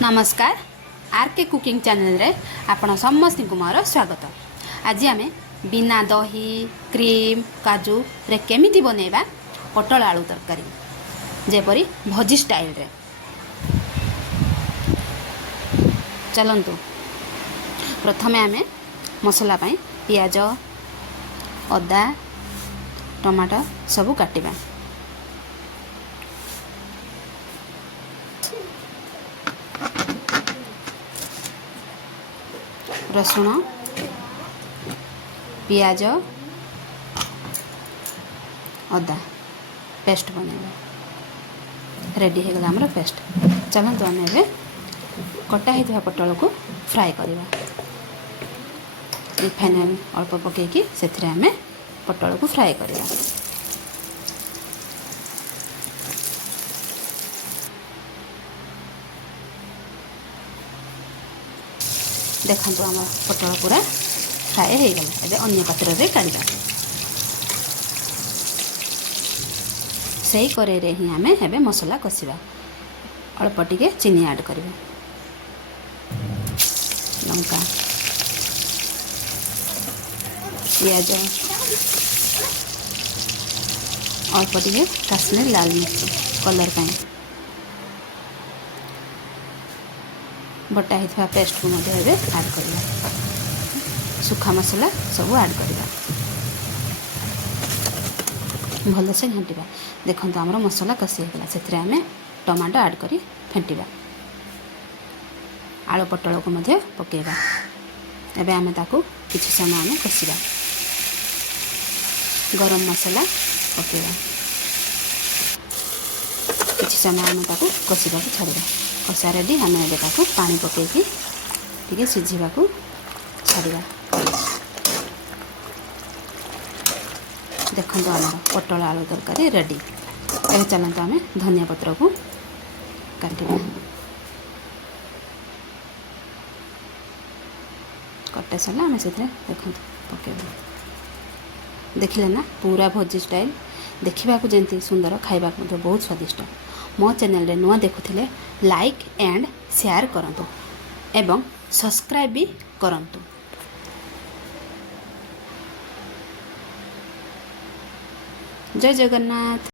नमस्कार R K cooking channel रे आपण समस्त को मोर स्वागत। आज आम बिना दही क्रीम काजू रे केमिति बनैबा पटल आलू तरकारी जेपरी भजी स्टाइल रे। चलंतु प्रथमे आम मसला पाई पियाज अदा टमाटो सबू काटिबा। रसुण पियाज अदा पेस्ट बनैबा। रेडी हो गला हमर पेस्ट। चलंतु आम ए कटा होता पटल को फ्राए करवा। रिफाइन ऑयल अल्प पकईकि से आम पटल को फ्राए करवा। देखो आम पटल पूरा फ्राए हो गला। एबे अन्य पात्र रे काढ़ा। सही करेरे ही आम एबे मसला कषिबा। अल्प टिके चीनी ऐड करबा। लंका पियाज अल्प टिके काश्मीर लाल मिर्च कलर पाई बटा होता पेस्ट को ऐड करवा। सुखा मसला सब ऐड करवा। भल से घांटा। देखो आमर मसला कषि होगा से आम टमाटो ऐड करी फेंटिबा। आलू पटल को पकेबा। एबे आम ताकू किछि समय आम कषिबा। गरम मसला पकेबा। किछि समय आम ताकू कषिबा को छाड़िबा। कषा रेडी आम एबे ताकू पानी पकेकी टिके सिझिबा को छाड़िबा। देखो आम पटल आलू तरकारी रेडी। एबे चलंतु आम धनिया पत्र को काटिबा। कटे सरला आम से देखो पकेबा। देखिले ना पूरा भजी स्टाइल देखा जमी सुंदर खाइबा बहुत स्वादिष्ट। मो चैनल रे नुआ देखुथिले लाइक एंड शेयर करंतु एवं सब्सक्राइब भी करंतु। जय जगन्नाथ।